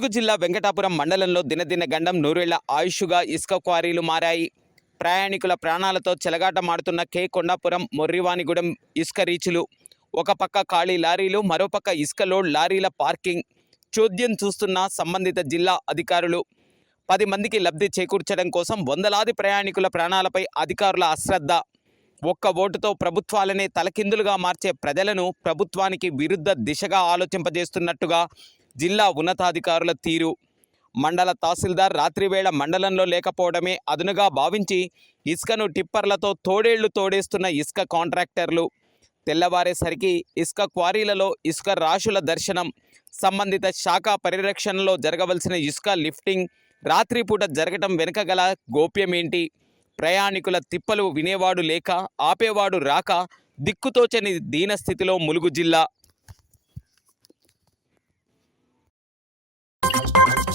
ములుగు జిల్లా వెంకటాపురం మండలంలో దినదిన గండం నూరేళ్ళ ఆయుష్గా ఇసుక క్వారీలు మారాయి. ప్రయాణికుల ప్రాణాలతో చెలగాటమాడుతున్న కే. కొండాపురం మొర్రివానిగూడెం ఇసుక రీచులు. ఒక పక్క ఖాళీ లారీలు మరోపక్క ఇసుక లోడ్ లారీల పార్కింగ్. చోద్యం చూస్తున్న సంబంధిత జిల్లా అధికారులు. పది మందికి లబ్ధి చేకూర్చడం కోసం వందలాది ప్రయాణికుల ప్రాణాలపై అధికారుల అశ్రద్ధ. ఒక్క ఓటుతో ప్రభుత్వాలనే తలకిందులుగా మార్చే ప్రజలను ప్రభుత్వానికి విరుద్ధ దిశగా ఆలోచింపజేస్తున్నట్టుగా జిల్లా ఉన్నతాధికారుల తీరు. మండల తహసీల్దార్ రాత్రివేళ మండలంలో లేకపోవడమే అదునుగా భావించి ఇసుకను టిప్పర్లతో తోడేళ్ళు తోడేస్తున్న ఇసుక కాంట్రాక్టర్లు. తెల్లవారేసరికి ఇసుక క్వారీలలో ఇసుక రాశుల దర్శనం. సంబంధిత శాఖ పరిరక్షణలో జరగవలసిన ఇసుక లిఫ్టింగ్ రాత్రిపూట జరగటం వెనుక గల గోప్యమేంటి? ప్రయాణికుల తిప్పలు వినేవాడు లేక ఆపేవాడు రాక దిక్కుతోచని దీనస్థితిలో ములుగు జిల్లా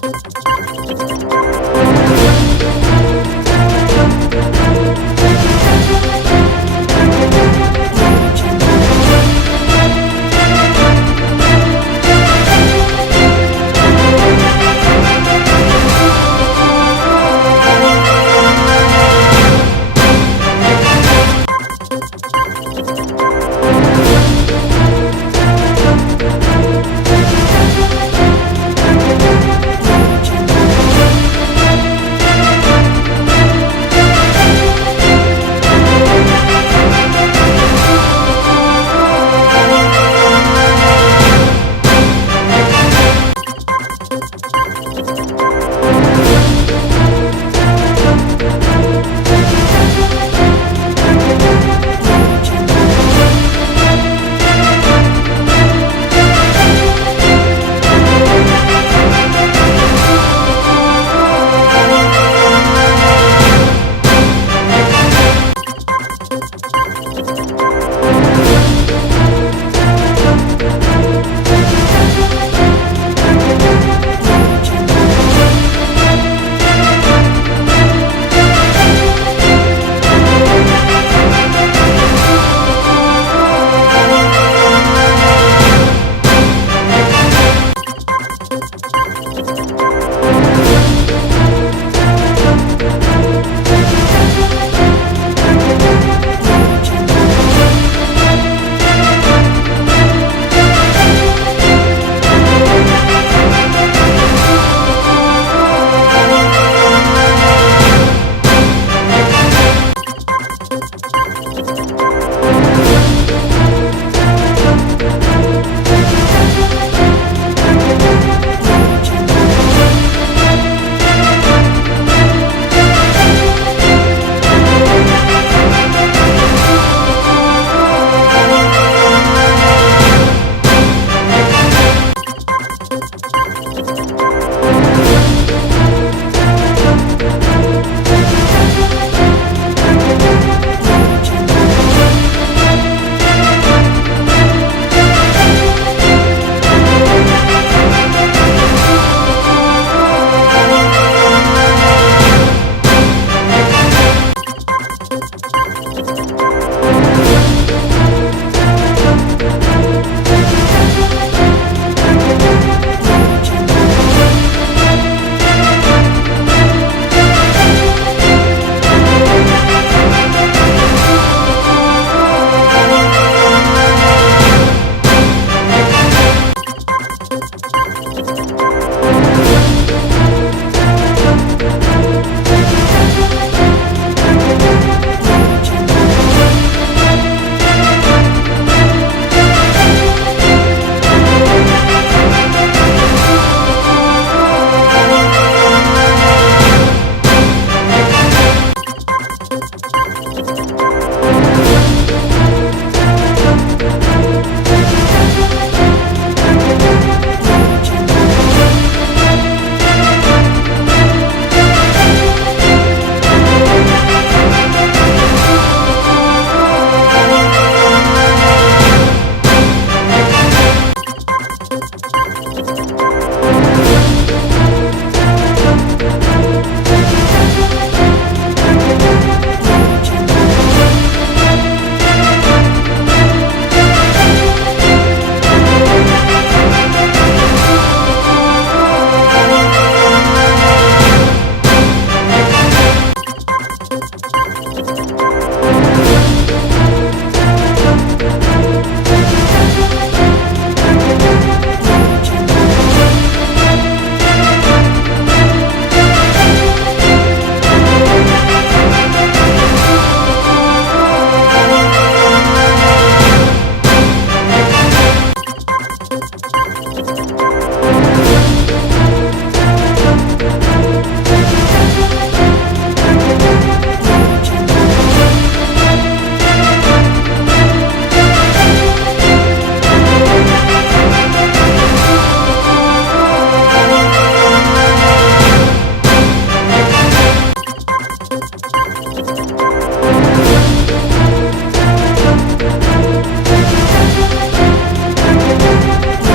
Thank you.